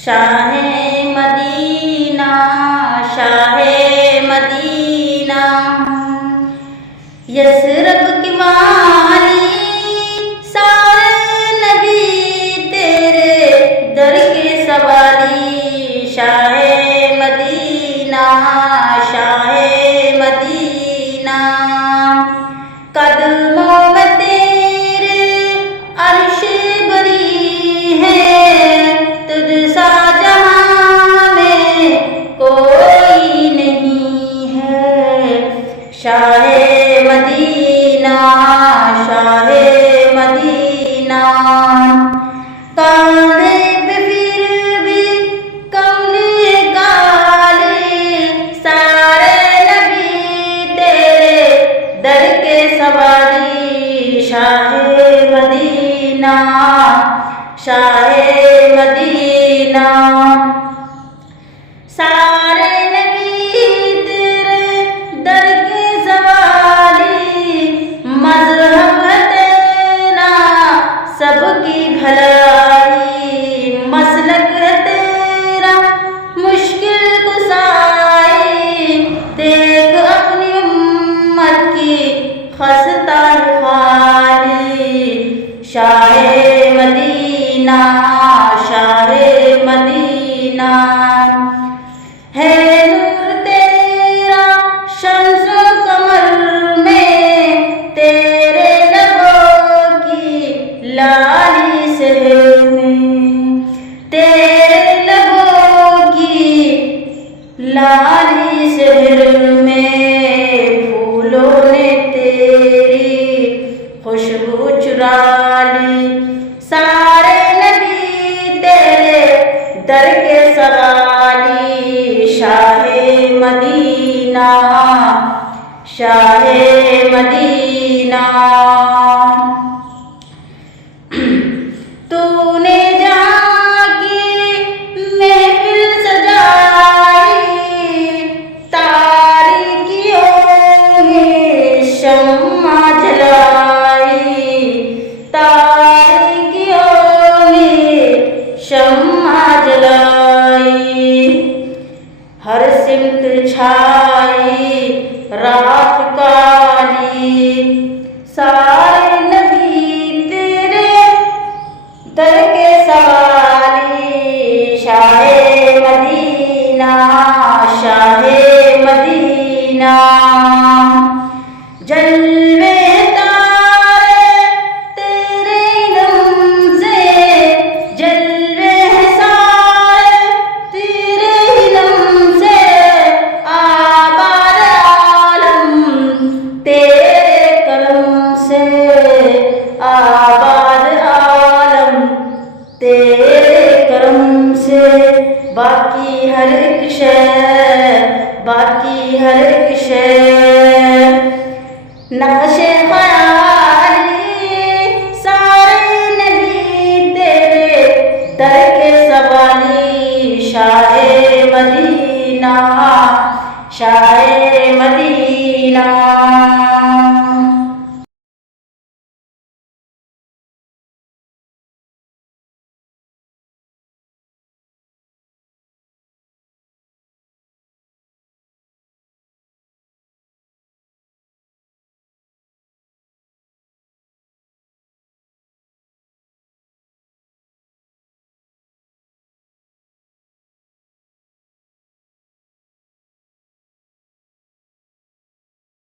Shah Medina, Shah Medina, Yathrib की वाली सारे नबी तेरे दर के सवारी। शाहे मदीना, शाहे मदीना, कदमों में तेरे अर्श बरी है, तुझ सा जहां में कोई नहीं है। शाहे मदीना, शाहे मदीना, कांधे पे फिर भी कमले काले सारे नबी तेरे दर के सवारी। शाहे मदीना, शाहे मदीना, सारे नबी तेरे दर के सवारी। मज़हब है तेरा सबकी भलाई, मसलक है तेरा मुश्किल कुसाई। देख अपनी उम्मत की खस्ता खाली। शाहे मदीना, शाहे मदीना, है नूर तेरा शम्सो कमर में, तेरे लबों की लाली शहर में, तेरे लबों की लाली शहर में। फूलों ने तेरी खुशबू चुरा ली, सारे नबी तेरे दर के सवाली। शाहे मदीना, शाहे मदीना, तूने जहाँ की महफिल सजाई, तारीकियों में शम्मा जलाई, तारीकियों में शम्मा जलाई। हर सिमत छाई रात काली, सारे नबी तेरे दर के सवारी। शाहे मदीना, शाहे मदीना, जलवे तारे तेरे इल्म से, जलवे सारे तेरे इल्म से। आबाद आलम तेरे करम से, आबाद आलम तेरे करम से। बाकी हर एक शय, बाकी हर एक शय नक्शे ख्याली, सारे नबी तेरे दर के सवाली। Shah Medina, Shah Medina.